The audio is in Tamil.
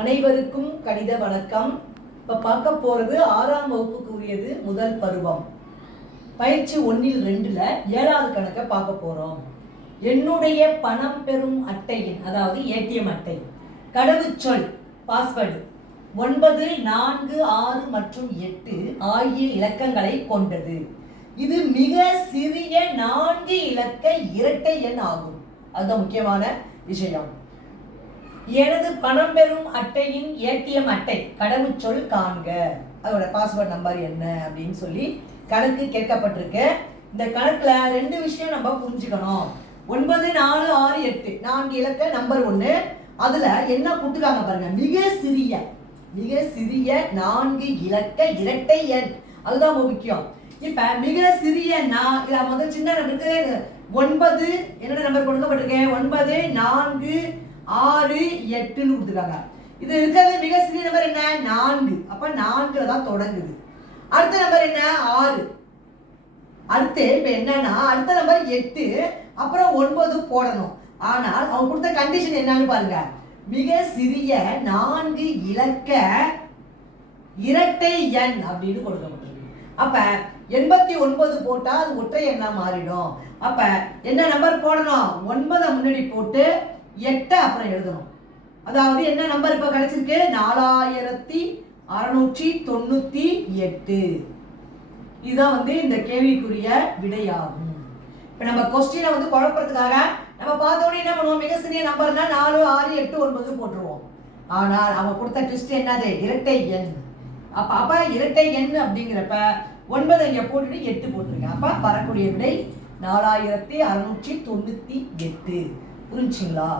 அனைவருக்கும் கணித வணக்கம். இப்போ பார்க்க போகிறது 6ஆம் வகுப்புக்கு உரியது முதல் பருவம். பயிற்சி 1-2 7வது கணக்கை பார்க்க போகிறோம். என்னுடைய பணம் பெறும் அட்டையின், அதாவது ஏடிஎம் அட்டை, கடவுச்சொல் பாஸ்வேர்டு 9, 4, 6 மற்றும் 8 ஆகிய இலக்கங்களை கொண்டது. இது மிக சிறிய 4 இலக்க இரட்டை எண் ஆகும். அதுதான் முக்கியமான விஷயம். எனது பணம் பெறும் அட்டையின் ஏடிஎம் அட்டை கடவுச்சொல் காண்க, அதோட பாஸ்வேர்ட் நம்பர் என்ன அப்படின்னு சொல்லி கணக்கு கேட்கப்பட்டிருக்கு. இந்த கணக்குல 2 விஷயம் நம்ம புரிஞ்சுக்கணும். 9, 4, 6, 8 4 இலக்க நம்பர் 1. அதுல என்ன கொடுத்துருக்காங்க பாருங்க, மிக சிறிய 4 இலக்க இரட்டை எண், அதுதான் முக்கியம். இப்ப மிக சிறிய முதல் சின்ன நம்பருக்கு 9 என்னோட நம்பர் கொடுக்கப்பட்டிருக்கு. 9, 4, 6, 8ன்னு கொடுத்துருக்காங்க. இது இருக்கிறது மிக சிறிய நம்பர் என்ன, 4. அப்ப 4ல தான் தொடங்குது. அடுத்த நம்பர் என்ன, 6. அடுத்து இப்ப என்னன்னா அடுத்த நம்பர் 8, அப்புறம் 9 போடணும். ஆனால் அவங்க கொடுத்த கண்டிஷன் என்னன்னு பாருங்க, மிக சிறிய 4 இலக்க இரட்டை எண் அப்படின்னு கொடுக்கப்பட்டிருக்கு. அப்ப 89 போட்டா அது ஒற்றை எண்ணா மாறிடும். அப்ப என்ன நம்பர் போடணும், 9 முன்னாடி போட்டு 8 அப்புறம் எழுதணும். அதாவது என்ன நம்பர் இப்ப கிடைச்சிருக்கு, 4698. இதுதான் இந்த கேள்விக்குரிய விடையாகும். இப்ப நம்ம கொஸ்டினை குழப்பறதுக்காக நம்ம பார்த்தோன்னே என்ன பண்ணுவோம், மிக சிறிய நம்பர்னா 4, 6, 8, 9 போட்டுருவோம். ஆனால் அவங்க கொடுத்த ட்விஸ்ட் என்னது, இரட்டை எண். அப்ப இரட்டை எண் அப்படிங்கிறப்ப 9 இங்க போட்டுட்டு 8 போட்டுருங்க. அப்ப வரக்கூடிய விடை 4698. புரிஞ்சுங்களா?